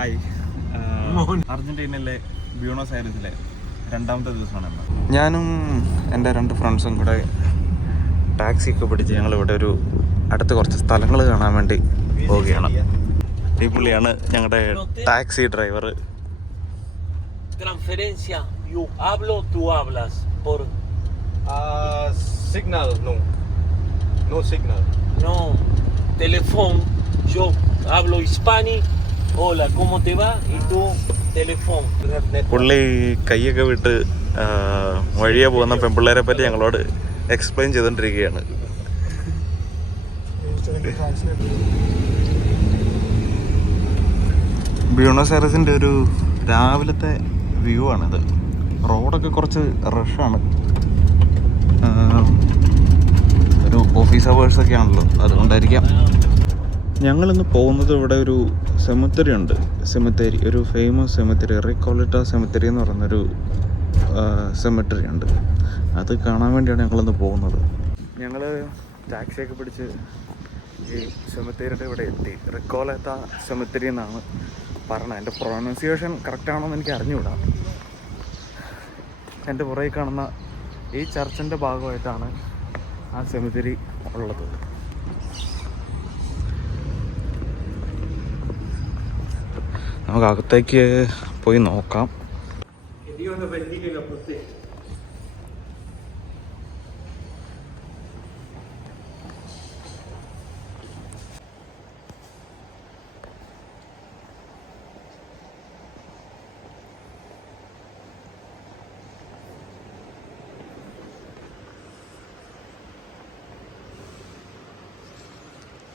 Hi. അർജന്റീനയിലെ Buenos ഐറിസിലെ രണ്ടാമത്തെ ദിവസമാണ് ഇന്ന്. ഞാനും എൻ്റെ 2 ഫ്രണ്ട്സും കൂടെ ടാക്സിയൊക്കെ പിടിച്ച് ഞങ്ങളിവിടെ ഒരു അടുത്ത കുറച്ച് സ്ഥലങ്ങൾ കാണാൻ വേണ്ടി പോവുകയാണ്. ഈ പുള്ളിയാണ് ഞങ്ങളുടെ taxi driver. Transferencia, yo hablo, tú hablas por signal, no signal. no teléfono, yo hablo hispani, hola, ¿cómo te va? Y tú teléfono. പുള്ളി കൈയൊക്കെ വിട്ട് വഴിയെ പോകുന്ന പെൺപിള്ളേരെ പറ്റി ഞങ്ങളോട് എക്സ്പ്ലെയിൻ ചെയ്തുകൊണ്ടിരിക്കുകയാണ്. ബ്യൂണസ് ഐറിസിൻ്റെ ഒരു രാവിലത്തെ വ്യൂ ആണിത്. റോഡൊക്കെ കുറച്ച് റഷാണ്. ഒരു ഓഫീസ് അവേഴ്സൊക്കെ ആണല്ലോ, അതുകൊണ്ടായിരിക്കാം. ഞങ്ങളിന്ന് പോകുന്നത് ഇവിടെ ഒരു സെമിത്തേരി ഉണ്ട്. സെമിത്തേരി, ഒരു ഫേമസ് സെമിത്തേരി, റിക്കോളിറ്റ സെമിത്തേരി എന്ന് പറയുന്നൊരു സെമിത്തേരി ഉണ്ട്. അത് കാണാൻ വേണ്ടിയാണ് ഞങ്ങളിന്ന് പോകുന്നത്. ഞങ്ങൾ ടാക്സിയൊക്കെ പിടിച്ച് ഈ സെമിത്തേരിയുടെ ഇവിടെ എത്തി. റിക്കോളറ്റ സെമിത്തേരി എന്നാണ് പറഞ്ഞത്. എൻ്റെ പ്രൊനൗൺസിയേഷൻ കറക്റ്റാണോ എന്ന് എനിക്ക് അറിഞ്ഞുകൂടാ. എൻ്റെ പുറകിൽ കാണുന്ന ഈ ചർച്ചിൻ്റെ ഭാഗമായിട്ടാണ് ആ സെമിത്തേരി ഉള്ളത്. നമുക്ക് അകത്തേക്ക് പോയി നോക്കാം.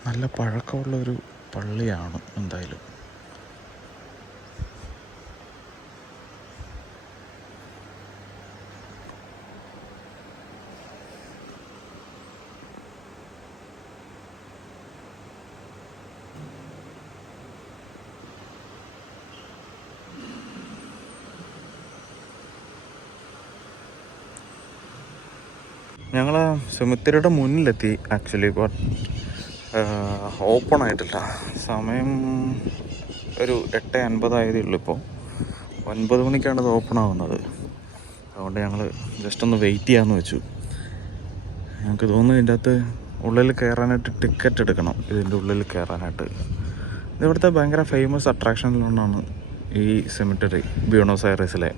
നല്ല പഴക്കമുള്ളൊരു പള്ളിയാണ് എന്തായാലും. ഞങ്ങൾ സെമിത്തേരിയുടെ മുന്നിലെത്തി. ആക്ച്വലി ബട്ട് ഓപ്പൺ ആയിട്ടില്ല. സമയം ഒരു 8:50 ആയതേ ഉള്ളൂ. ഇപ്പോൾ 9 മണിക്കാണ് ഇത് ഓപ്പൺ ആവുന്നത്. അതുകൊണ്ട് ഞങ്ങൾ ജസ്റ്റ് ഒന്ന് വെയിറ്റ് ചെയ്യാമെന്ന് വെച്ചു. ഞങ്ങൾക്ക് തോന്നുന്നു ഇതിൻ്റെ അകത്ത് ഉള്ളിൽ കയറാനായിട്ട് ടിക്കറ്റ് എടുക്കണം. ഇതിൻ്റെ ഉള്ളിൽ കയറാനായിട്ട് ഇതിവിടുത്തെ ഭയങ്കര ഫേമസ് അട്രാക്ഷനിലൊന്നാണ് ഈ സെമിത്തേരി. ബ്യൂണസ് ഐറിസിലെ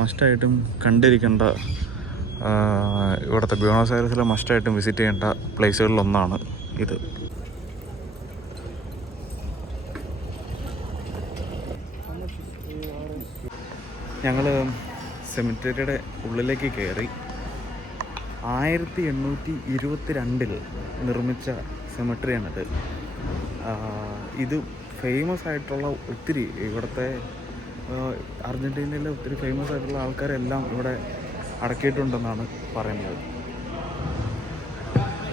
മസ്റ്റായിട്ടും കണ്ടിരിക്കേണ്ട, ഇവിടുത്തെ ബ്യൂണസ് ഐറിസിലെ മസ്റ്റായിട്ടും വിസിറ്റ് ചെയ്യേണ്ട പ്ലേസുകളിലൊന്നാണ് ഇത്. ഞങ്ങൾ സെമിത്തേരിയുടെ ഉള്ളിലേക്ക് കയറി. 1822 നിർമ്മിച്ച സെമിത്തേരിയാണിത്. ഇത് ഫേമസ് ആയിട്ടുള്ള ഒത്തിരി ഇവിടുത്തെ അർജൻറ്റീനയിലെ ഒത്തിരി ഫേമസ് ആയിട്ടുള്ള ആൾക്കാരെല്ലാം ഇവിടെ അടക്കിയിട്ടുണ്ടെന്നാണ് പറയുന്നത്.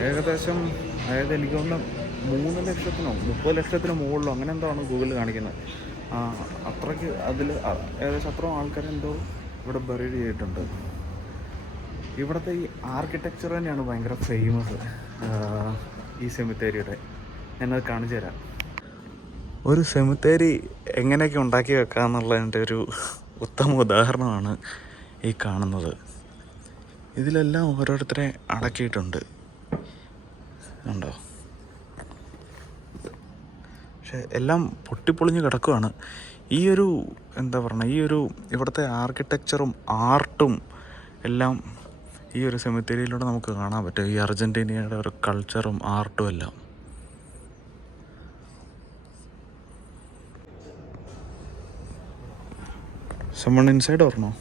ഏകദേശം, അതായത് എനിക്ക് തോന്നുന്നു 3 ലക്ഷത്തിനോ 30 ലക്ഷത്തിന് മുകളിലോ അങ്ങനെ എന്തോ ആണ് ഗൂഗിളിൽ കാണിക്കുന്നത്. അത്രയ്ക്ക് അതിൽ ഏകദേശം അത്രയും ആൾക്കാരെന്തോ ഇവിടെ ബറീഡ് ചെയ്തിട്ടുണ്ട്. ഇവിടുത്തെ ഈ ആർക്കിടെക്ചർ തന്നെയാണ് ഭയങ്കര ഫേമസ് ഈ സെമിത്തേരിയുടെ. ഞാനത് കാണിച്ചു തരാം. ഒരു സെമിത്തേരി എങ്ങനെയൊക്കെ ഉണ്ടാക്കി വെക്കാമെന്നുള്ളതിൻ്റെ ഒരു ഉത്തമ ഉദാഹരണമാണ് ഈ കാണുന്നത്. ഇതിലെല്ലാം ഓരോരുത്തരെ അടക്കിയിട്ടുണ്ട്, ഉണ്ടോ? പക്ഷെ എല്ലാം പൊട്ടിപ്പൊളിഞ്ഞ് കിടക്കുകയാണ്. ഈ ഒരു എന്താ പറയുക, ഈ ഒരു ഇവിടുത്തെ ആർക്കിടെക്ചറും ആർട്ടും എല്ലാം ഈ ഒരു സെമിത്തേരിയിലൂടെ നമുക്ക് കാണാൻ പറ്റും. ഈ അർജൻറ്റീനയുടെ ഒരു കൾച്ചറും ആർട്ടും എല്ലാം. someone inside or no?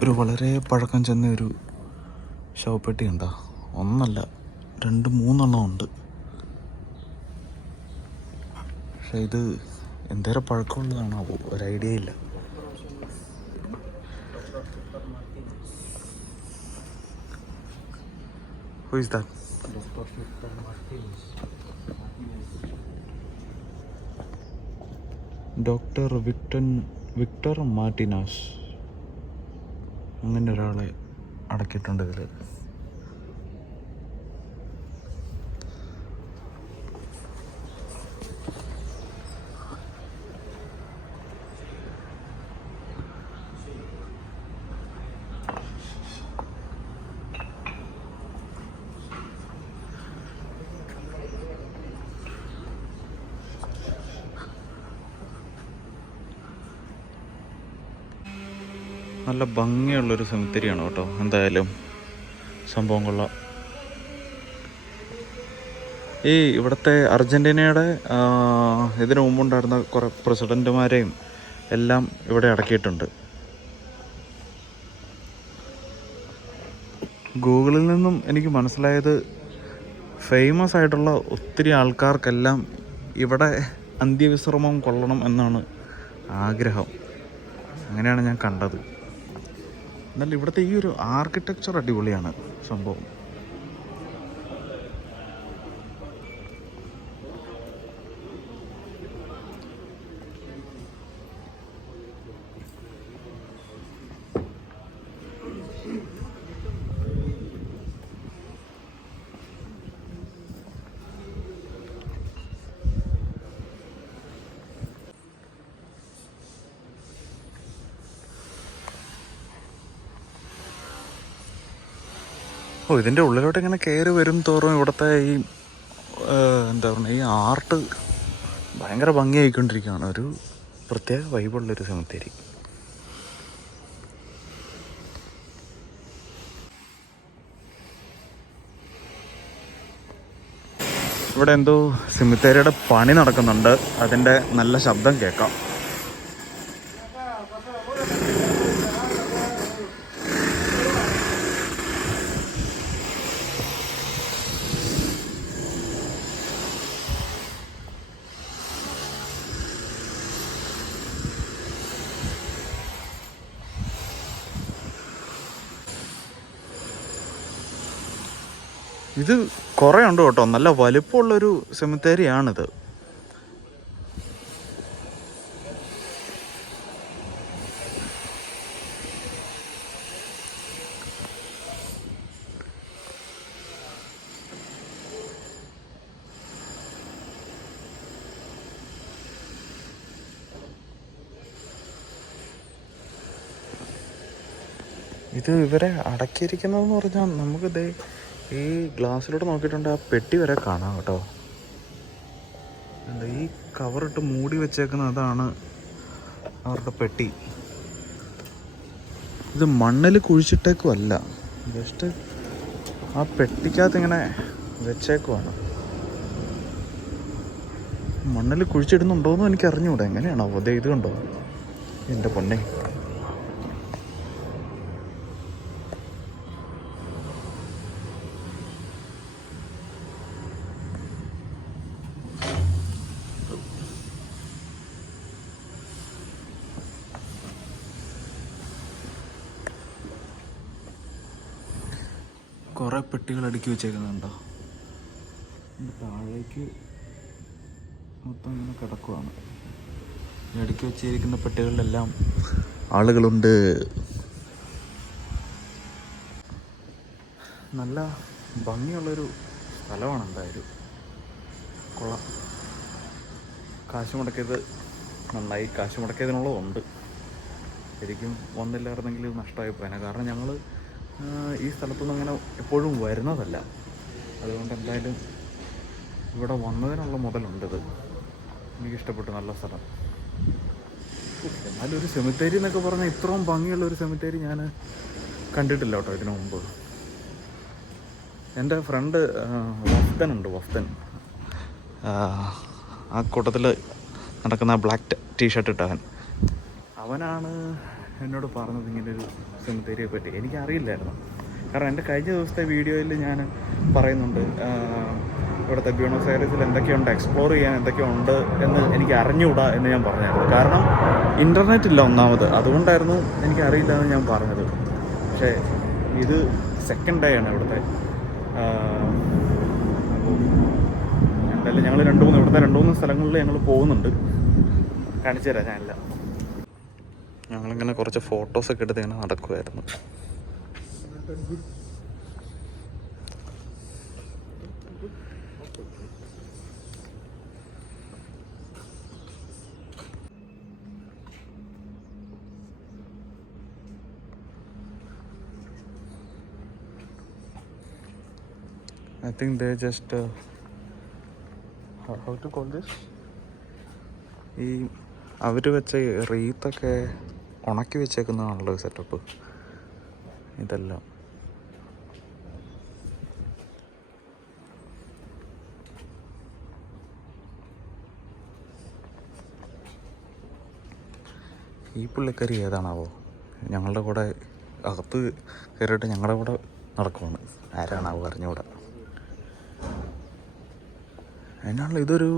ഒരു വളരെ പഴക്കം ചെന്ന ഒരു ശവപ്പെട്ടി ഉണ്ടോ? ഒന്നല്ല, 2-3 ഉണ്ട്. പക്ഷെ ഇത് എന്തേരം പഴക്കമുള്ളതാണാവോ, ഒരു ഐഡിയ ഇല്ല. Who is that? Doctor Victor Martinez, അങ്ങനെ ഒരാളെ അടക്കിയിട്ടുണ്ട് ഇതിൽ. നല്ല ഭംഗിയുള്ളൊരു സെമിത്തേരിയാണ് കേട്ടോ. എന്തായാലും സംഭവം കൊള്ളാം. ഈ ഇവിടുത്തെ അർജൻറ്റീനയുടെ ഇതിനു മുമ്പുണ്ടായിരുന്ന കുറേ പ്രസിഡൻറ്റുമാരെയും എല്ലാം ഇവിടെ അടക്കിയിട്ടുണ്ട്. ഗൂഗിളിൽ നിന്നും എനിക്ക് മനസ്സിലായത് ഫേമസ് ആയിട്ടുള്ള ഒത്തിരി ആൾക്കാർക്കെല്ലാം ഇവിടെ അന്ത്യവിശ്രമം കൊള്ളണം എന്നാണ് ആഗ്രഹം. അങ്ങനെയാണ് ഞാൻ കണ്ടത്. എന്നാൽ ഇവിടുത്തെ ഈ ഒരു ആർക്കിടെക്ചർ അടിപൊളിയാണ് സംഭവം. ഇതിൻ്റെ ഉള്ളിലോട്ട് ഇങ്ങനെ കയറി വരും തോറും ഇവിടുത്തെ ഈ എന്താ പറയുക, ഈ ആർട്ട് ഭയങ്കര ഭംഗിയായിക്കൊണ്ടിരിക്കുകയാണ്. ഒരു പ്രത്യേക വൈബുള്ളൊരു സെമിത്തേരി. ഇവിടെ എന്തോ സെമിത്തേരിയുടെ പണി നടക്കുന്നുണ്ട്. അതിൻ്റെ നല്ല ശബ്ദം കേൾക്കാം. ഇത് കുറേ ഉണ്ട് കേട്ടോ. നല്ല വലിപ്പമുള്ളൊരു സെമിത്തേരിയാണിത്. ഇത് ഇവരെ അടക്കിയിരിക്കുന്നതെന്ന് പറഞ്ഞാൽ നമുക്കിത് ഈ ഗ്ലാസ്സിലോട്ട് നോക്കിയിട്ടുണ്ട്, ആ പെട്ടി വരെ കാണാം കേട്ടോ. ഈ കവറിട്ട് മൂടി വെച്ചേക്കുന്ന അതാണ് അവരുടെ പെട്ടി. ഇത് മണ്ണിൽ കുഴിച്ചിട്ടേക്കുമല്ല, ജസ്റ്റ് ആ പെട്ടിക്കകത്ത് ഇങ്ങനെ വെച്ചേക്കുവാണ്. മണ്ണിൽ കുഴിച്ചിടുന്നുണ്ടോയെന്നും എനിക്ക് അറിഞ്ഞൂടാ. എങ്ങനെയാണോ അതെ ഇത് കണ്ടോ എൻ്റെ പൊന്നെ. കുറേ പെട്ടികൾ അടുക്കി വെച്ചേക്കുന്നുണ്ടോ. താഴേക്ക് മൊത്തം ഇങ്ങനെ കിടക്കുവാണ്. അടുക്കി വെച്ചിരിക്കുന്ന പെട്ടികളിലെല്ലാം ആളുകളുണ്ട്. നല്ല ഭംഗിയുള്ളൊരു സ്ഥലമാണ്. എന്തായാലും കൊള്ളാം. കാശ് മുടക്കിയത് നന്നായി. കാശ് മുടക്കിയതിനുള്ളതുണ്ട്. ശരിക്കും വന്നില്ലായിരുന്നെങ്കിൽ നഷ്ടമായി പോയേനെ. കാരണം ഞങ്ങൾ ഈ സ്ഥലത്തൊന്നും അങ്ങനെ എപ്പോഴും വരുന്നതല്ല. അതുകൊണ്ട് എന്തായാലും ഇവിടെ വന്നതിനുള്ള മുതലുണ്ടിത്. എനിക്കിഷ്ടപ്പെട്ടു. നല്ല സ്ഥലം. എന്നാലും ഒരു സെമിത്തേരി എന്നൊക്കെ പറഞ്ഞാൽ ഇത്രയും ഭംഗിയുള്ളൊരു സെമിത്തേരി ഞാൻ കണ്ടിട്ടില്ല കേട്ടോ ഇതിനു മുമ്പ്. എൻ്റെ ഫ്രണ്ട് വഫ്തനുണ്ട്. വഫ്തൻ ആ കൂട്ടത്തിൽ നടക്കുന്ന ബ്ലാക്ക് ടീഷർട്ട് ഇട്ടവൻ. അവനാണ് എന്നോട് പറഞ്ഞത് ഇങ്ങനൊരു സെമിത്തേരിയെ പറ്റി. എനിക്കറിയില്ലായിരുന്നു. കാരണം എൻ്റെ കഴിഞ്ഞ ദിവസത്തെ വീഡിയോയിൽ ഞാൻ പറയുന്നുണ്ട് ഇവിടുത്തെ ബ്യൂണസ് എയറീസിൽ എന്തൊക്കെയുണ്ട്, എക്സ്പ്ലോർ ചെയ്യാൻ എന്തൊക്കെയുണ്ട് എന്ന് എനിക്ക് അറിഞ്ഞുകൂടാ എന്ന് ഞാൻ പറഞ്ഞായിരുന്നു. കാരണം ഇൻ്റർനെറ്റ് ഇല്ല ഒന്നാമത്. അതുകൊണ്ടായിരുന്നു എനിക്കറിയില്ല എന്ന് ഞാൻ പറഞ്ഞത്. പക്ഷേ ഇത് സെക്കൻഡ് ഡേ ആണ് ഇവിടുത്തെ. അപ്പോൾ എന്തായാലും ഞങ്ങൾ ഇവിടുത്തെ 2-3 സ്ഥലങ്ങളിൽ ഞങ്ങൾ പോകുന്നുണ്ട്. കാണിച്ചു തരാം ഞാനെല്ലാം. ഞങ്ങളിങ്ങനെ കുറച്ച് ഫോട്ടോസൊക്കെ എടുത്ത് ഇങ്ങനെ നടക്കുമായിരുന്നു. I think they just how to call this? ഈ അവർ വെച്ച റീത്തൊക്കെ ഉണക്കി വെച്ചേക്കുന്നതാണല്ലോ സെറ്റപ്പ് ഇതെല്ലാം. ഈ പുള്ളിക്കാരി ഏതാണാവോ? ഞങ്ങളുടെ കൂടെ അകത്ത് കയറിയിട്ട് ഞങ്ങളുടെ കൂടെ നടക്കുവാണ്. ആരാണാവോ അറിഞ്ഞുകൂടെ. അതിനാണല്ലോ ഇതൊരു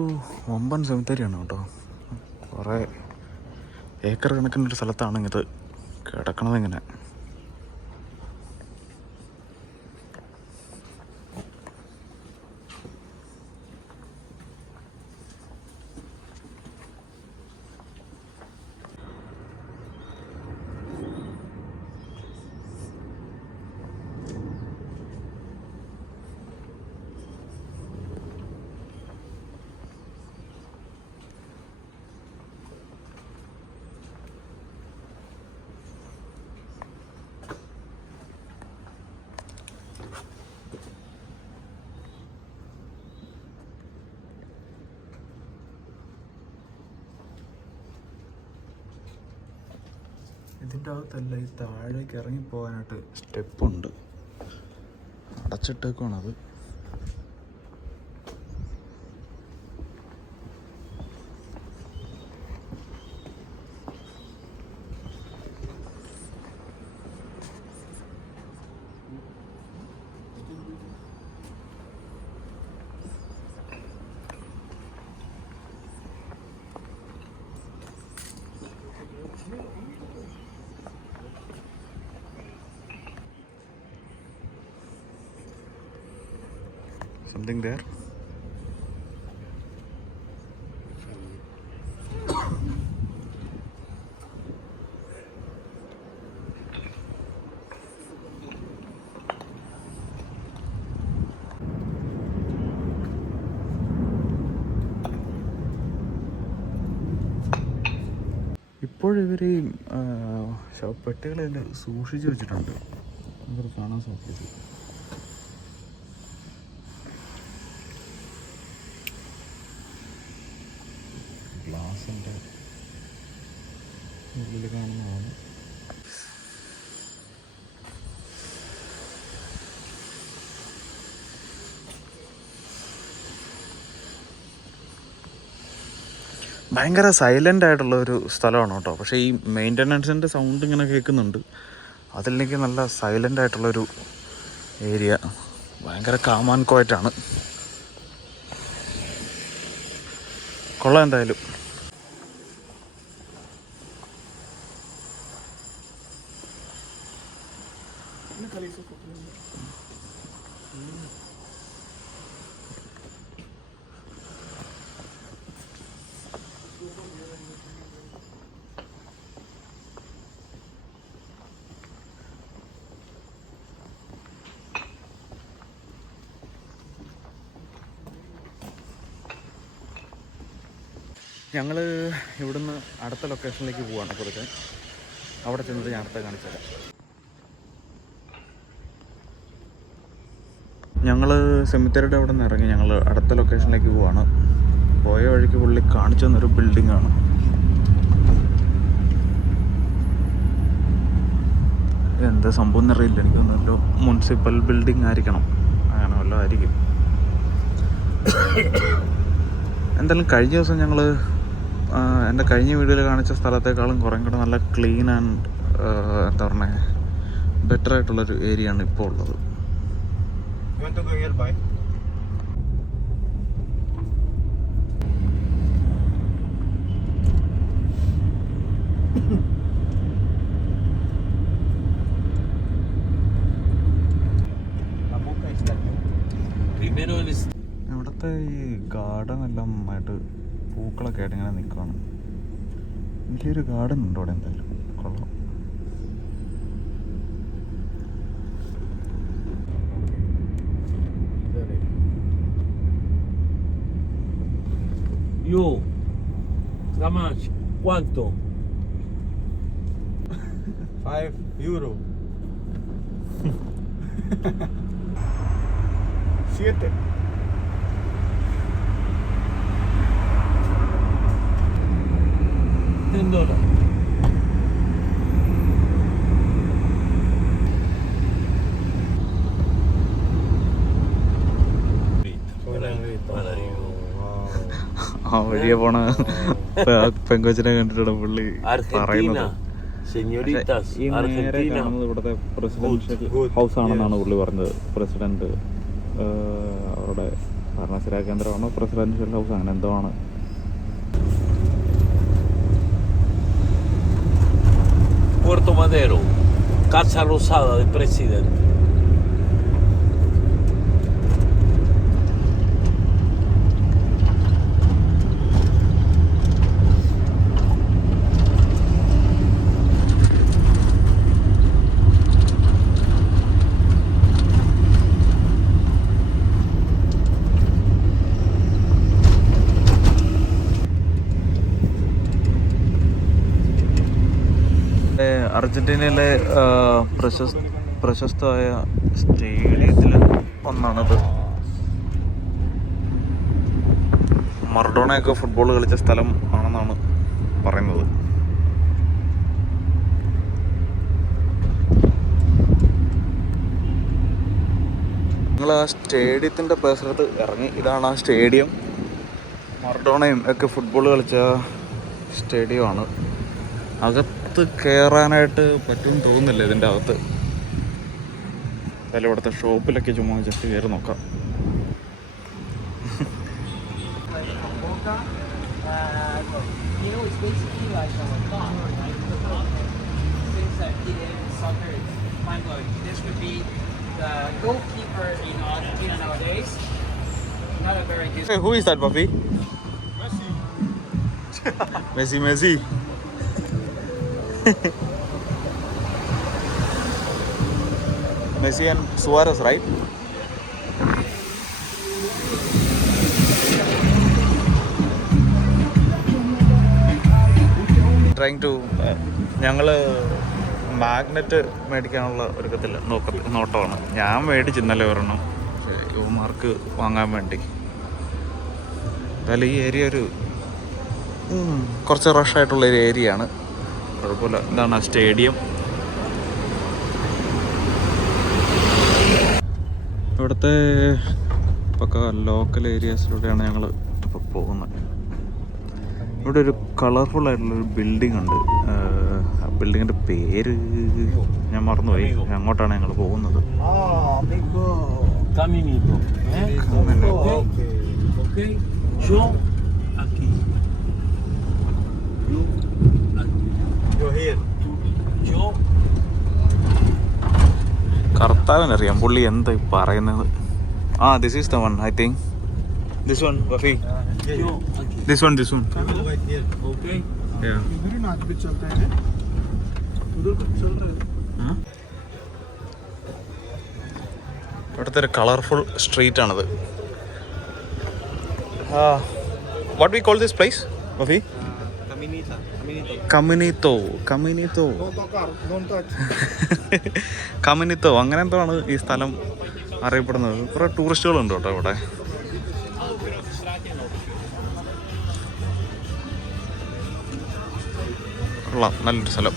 വമ്പൻ സെമിത്തേരിയാണ് കേട്ടോ. കുറേ ഏക്കർ കണക്കിനൊരു സ്ഥലത്താണ് ഇത് കിടക്കണത്. ഇങ്ങനെ ഇതിൻ്റെ അകത്തല്ല, ഈ താഴേക്ക് ഇറങ്ങിപ്പോകാനായിട്ട് സ്റ്റെപ്പുണ്ട്. അടച്ചിട്ടേക്കുവാണത്. Something there? ഇപ്പോഴിവർ പെട്ടികളെല്ലാം സൂക്ഷിച്ച് വെച്ചിട്ടുണ്ട്. ഇവർ കാണാൻ സാധിച്ചത് ഗ്ലാസിൻ്റെ ഉള്ളിൽ കാണുന്നതാണ്. ഭയങ്കര സൈലൻ്റ് ആയിട്ടുള്ള ഒരു സ്ഥലമാണ് കേട്ടോ. പക്ഷേ ഈ മെയിൻ്റനൻസിൻ്റെ സൗണ്ട് ഇങ്ങനെ കേൾക്കുന്നുണ്ട്. അതിലേക്ക് നല്ല സൈലൻ്റ് ആയിട്ടുള്ളൊരു ഏരിയ. ഭയങ്കര കാം ആൻഡ് ക്വയറ്റാണ്. കൊള്ളാം എന്തായാലും. ഞങ്ങൾ ഇവിടുന്ന് അടുത്ത ലൊക്കേഷനിലേക്ക് പോവാണ് പുറത്ത്. അവിടെ ചെന്നിട്ട് ഞാൻ അടുത്ത കാണിച്ചു തരാം. ഞങ്ങൾ സെമിത്തേരിയുടെ അവിടെ നിന്ന് ഇറങ്ങി ഞങ്ങൾ അടുത്ത ലൊക്കേഷനിലേക്ക് പോവാണ്. പോയ വഴിക്ക് പുള്ളി കാണിച്ചു തന്നൊരു ബിൽഡിങ്ങാണ്. എന്താ സംഭവം എന്നറിയില്ല. എനിക്ക് തോന്നുന്നല്ലോ മുനിസിപ്പൽ ബിൽഡിംഗ് ആയിരിക്കണം. അങ്ങനെ വല്ലതും ആയിരിക്കും. എന്തായാലും കഴിഞ്ഞ ദിവസം ഞങ്ങൾ എൻ്റെ കഴിഞ്ഞ വീഡിയോയിൽ കാണിച്ച സ്ഥലത്തേക്കാളും കുറേ കൂടെ നല്ല ക്ലീൻ ആൻഡ് എന്താ പറയുക ബെറ്റർ ആയിട്ടുള്ളൊരു ഏരിയ ആണ് ഇപ്പോൾ ഉള്ളത്. ഇവിടുത്തെ ഈ ഗാർഡൻ എല്ലാം ആയിട്ട് പൂക്കളൊക്കെ ആയിട്ട് ഇങ്ങനെ നിൽക്കുകയാണ്. വലിയൊരു ഗാർഡൻ ഉണ്ട് ഇവിടെ. എന്തായാലും കൊള്ളാം. Yo, how much? ¿Cuánto? €5. 7. $10. para yo. ആ വഴിയെ പോണ പെങ്കൊച്ചിനെ കണ്ടിട്ടാണ് പുള്ളി Argentina, പറയുന്നത്. señoritas, ഈ നേരെ Argentina. കാണുന്നത് ഇവിടുത്തെ പ്രസിഡൻഷ്യൽ ഹൗസ് ആണെന്നാണ് പുള്ളി പറഞ്ഞത്. പ്രസിഡന്റ് അവരുടെ ഭരണസിരാ കേന്ദ്രമാണോ പ്രസിഡൻഷ്യൽ ഹൗസ് അങ്ങനെ എന്തോ ആണ്. Puerto Madero, Casa Rosada del presidente. അർജന്റീനയിലെ പ്രശസ്തമായ സ്റ്റേഡിയത്തിൽ ഒന്നാണത്. മറഡോണയൊക്കെ ഫുട്ബോൾ കളിച്ച സ്ഥലം ആണെന്നാണ് പറയുന്നത്. ഞങ്ങൾ ആ സ്റ്റേഡിയത്തിൻ്റെ പരിസരത്ത് ഇറങ്ങി. ഇതാണ് ആ സ്റ്റേഡിയം. മറഡോണയും ഒക്കെ ഫുട്ബോൾ കളിച്ച സ്റ്റേഡിയമാണ്. അകത്ത് കയറാനായിട്ട് പറ്റുമെന്ന് തോന്നുന്നില്ല ഇതിൻ്റെ അകത്ത്. എന്തായാലും ഇവിടുത്തെ ഷോപ്പിലൊക്കെ ചുമ്മാ ജസ്റ്റ് കയറി നോക്കാം. Hey, who is that, Buffy? Messi. Messi and Suarez, right? Trying to ഞങ്ങൾ മാഗ്നറ്റ് മേടിക്കാനുള്ള ഒരുക്കത്തിൽ നോട്ടമാണ്. ഞാൻ മേടിച്ച് ഇന്നലെ ഒരെണ്ണം യുവമാർക്ക് വാങ്ങാൻ വേണ്ടി. എന്തായാലും ഈ ഏരിയ ഒരു കുറച്ച് റഷായിട്ടുള്ളൊരു ഏരിയയാണ്. കുഴപ്പമില്ല. ഇതാണ് ആ സ്റ്റേഡിയം. ഇവിടുത്തെ പക്ക ലോക്കൽ ഏരിയാസിലൂടെയാണ് ഞങ്ങൾ ഇപ്പോൾ പോകുന്നത്. ഇവിടെ ഒരു കളർഫുൾ ആയിട്ടുള്ളൊരു ബിൽഡിംഗ് ഉണ്ട്. ആ ബിൽഡിങ്ങിൻ്റെ പേര് ഞാൻ മറന്നുപോയി. അങ്ങോട്ടാണ് ഞങ്ങൾ പോകുന്നത്. Caminito. Okay. Yo aquí. You're here. Yo. കർത്താവിനറിയാം പുള്ളി എന്താ പറയുന്നത്. This is the one I think. This one Wafi. Yo aquí. This one Right here. Okay. yeah. इधर ही नाच भी चलता है उधर कुछ चल रहा है. ഇവിടുത്തെ ഒരു കളർഫുൾ സ്ട്രീറ്റ് ആണത്. What we call this place Wafi? കമിനിത്തോ. Don't touch. കമിനിത്തോ അങ്ങനെ എന്തോ ആണ് ഈ സ്ഥലം അറിയപ്പെടുന്നത്. കുറേ ടൂറിസ്റ്റുകളുണ്ട് കേട്ടോ ഇവിടെ. കൊള്ളാം, നല്ലൊരു സ്ഥലം.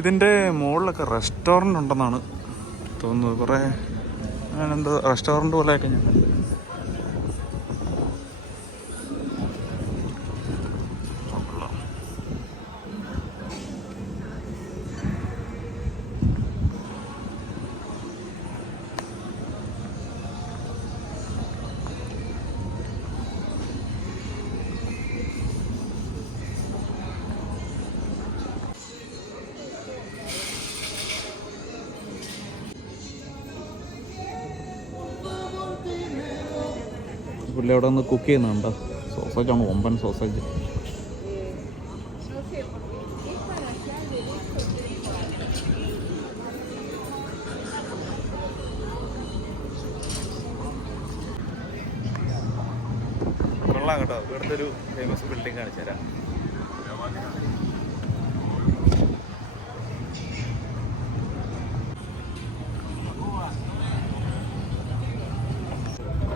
ഇതിൻ്റെ മുകളിലൊക്കെ റെസ്റ്റോറൻ്റ് ഉണ്ടെന്നാണ് തോന്നുന്നത്. കുറേ അങ്ങനെ എന്തോ റെസ്റ്റോറൻറ്റ് പോലെ ആയിട്ട് ഞാൻ കണ്ടു. പുള്ളി അവിടെ നിന്ന് കുക്ക് ചെയ്യുന്നുണ്ടോ? സോസേജാണ്, ഒമ്പൻ സോസേജ്. കൊള്ളാം കേട്ടോ. ഇവിടുത്തെ ഒരു ഫേമസ് ബിൽഡിംഗ് കാണിച്ചു തരാം.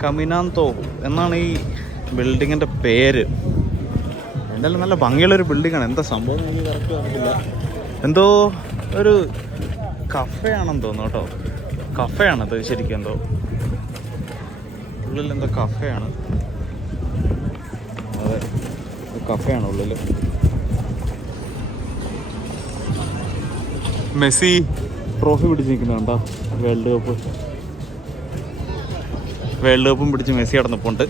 കമിനാന്തോ എന്നാണ് ഈ ബിൽഡിങ്ങിൻ്റെ പേര്. എന്തായാലും നല്ല ഭംഗിയുള്ളൊരു ബിൽഡിങ്ങാണ്. എന്താ സംഭവം എനിക്ക് കറക്റ്റ് അറിയില്ല. എന്തോ ഒരു കഫേയാണെന്ന് തോന്നുന്നു കേട്ടോ. കഫേയാണത് ശരിക്കും. എന്തോ ഉള്ളിൽ എന്തോ കഫേയാണ്. അതെ, കഫേയാണ് ഉള്ളിൽ. മെസ്സി ട്രോഫി പിടിച്ച് നിൽക്കുന്നുണ്ടോ? വേൾഡ് കപ്പും പിടിച്ച് മെസ്സി അവിടെ നിൽപ്പുണ്ട്.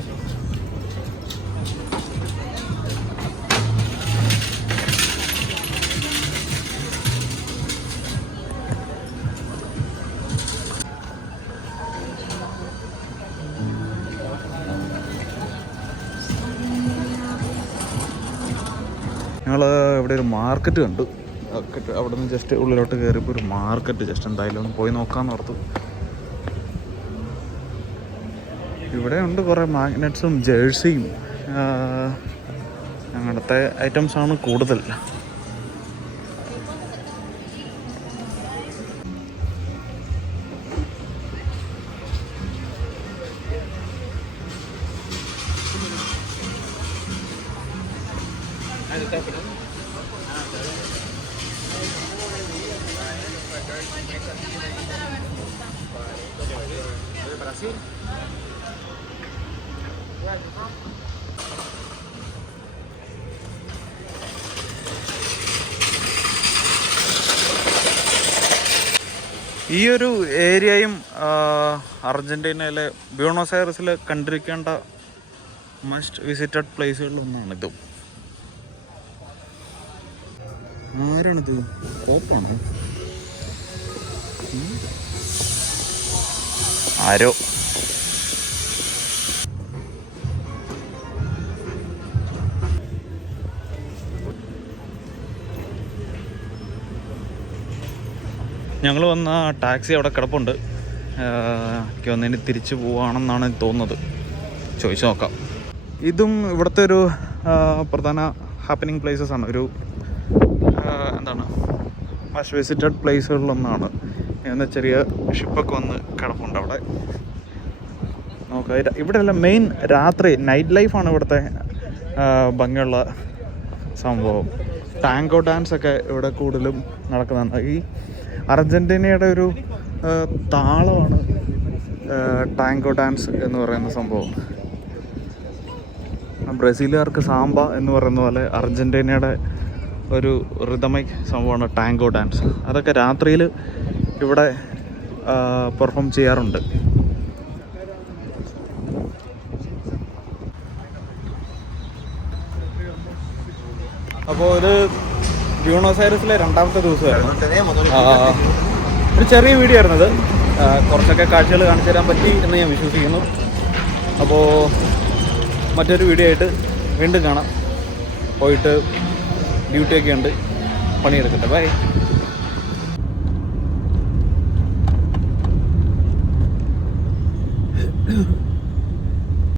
ഞങ്ങൾ ഇവിടെ ഒരു മാർക്കറ്റ് കണ്ടു. അവിടെ നിന്ന് ജസ്റ്റ് ഉള്ളിലോട്ട് കയറിയപ്പോൾ ഒരു മാർക്കറ്റ് ജസ്റ്റ് എന്തായാലും ഒന്ന് പോയി നോക്കാമെന്ന് ഓർത്തു. ഇവിടെ ഉണ്ട് കുറേ മാഗ്നറ്റ്സും ജേഴ്സിയും അങ്ങനത്തെ ഐറ്റംസാണ് കൂടുതൽ. ഈ ഒരു ഏരിയയും അർജൻറ്റീനയിലെ ബ്യൂണോസ് ഐറസിൽ കണ്ടിരിക്കേണ്ട മസ്റ്റ് വിസിറ്റഡ് പ്ലേസുകളിലൊന്നാണിതും. ആരാണിത്? കോപ്പാണോ? ആരോ. ഞങ്ങൾ വന്ന ടാക്സി അവിടെ കിടപ്പുണ്ട്. എനിക്ക് വന്നതിന് തിരിച്ചു പോവുകയാണെന്നാണ് തോന്നുന്നത്. ചോദിച്ചു നോക്കാം. ഇതും ഇവിടുത്തെ ഒരു പ്രധാന ഹാപ്പനിങ് പ്ലേസസ് ആണ്. ഒരു എന്താണ് മസ്റ്റ് വിസിറ്റഡ് പ്ലേസുകളിലൊന്നാണ്. എന്നാൽ ചെറിയ ഷിപ്പൊക്കെ വന്ന് കിടപ്പുണ്ട് അവിടെ. നോക്കാം. ഇവിടെ എല്ലാം മെയിൻ രാത്രി നൈറ്റ് ലൈഫാണ് ഇവിടുത്തെ ഭംഗിയുള്ള സംഭവം. ടാങ്കോ ഡാൻസ് ഒക്കെ ഇവിടെ കൂടുതലും നടക്കുന്നുണ്ട്. ഈ അർജൻറ്റീനയുടെ ഒരു താളമാണ് ടാങ്കോ ഡാൻസ് എന്ന് പറയുന്ന സംഭവം. ബ്രസീലുകാർക്ക് സാമ്പ എന്ന് പറയുന്ന പോലെ അർജൻറ്റീനയുടെ ഒരു റിതമിക് സംഭവമാണ് ടാങ്കോ ഡാൻസ്. അതൊക്കെ രാത്രിയിൽ ഇവിടെ പെർഫോം ചെയ്യാറുണ്ട്. അപ്പോൾ ഇത് ബ്യൂണോസ് ഐറസിലെ രണ്ടാമത്തെ ദിവസമായിരുന്നു. ഒരു ചെറിയ വീഡിയോ ആയിരുന്നത്. കുറച്ചൊക്കെ കാഴ്ചകൾ കാണിച്ചു തരാൻ പറ്റി എന്ന് ഞാൻ വിശ്വസിക്കുന്നു. അപ്പോൾ മറ്റൊരു വീഡിയോ ആയിട്ട് വീണ്ടും കാണാം. പോയിട്ട് ഡ്യൂട്ടിയൊക്കെ ഉണ്ട്, പണിയെടുക്കട്ടെ. ബൈ.